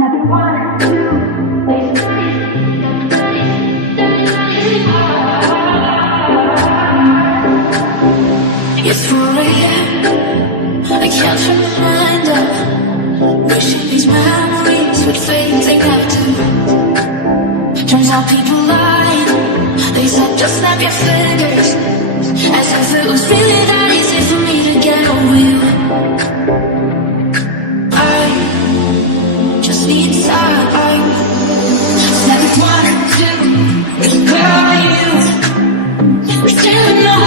It's 4 a.m. I can't turn my mind up. Wishing these memories would fade, they never do. Turns out people lie. They said just snap your fingers, as if it was really that easy for me to get over you. I just need time. Snap it 1, 2, just where are you? We're still in love.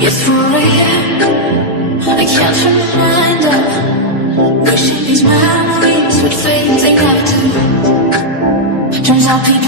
It's 4 a.m. I can't turn my mind up. Wishing these memories would fade, they never do. Turns out people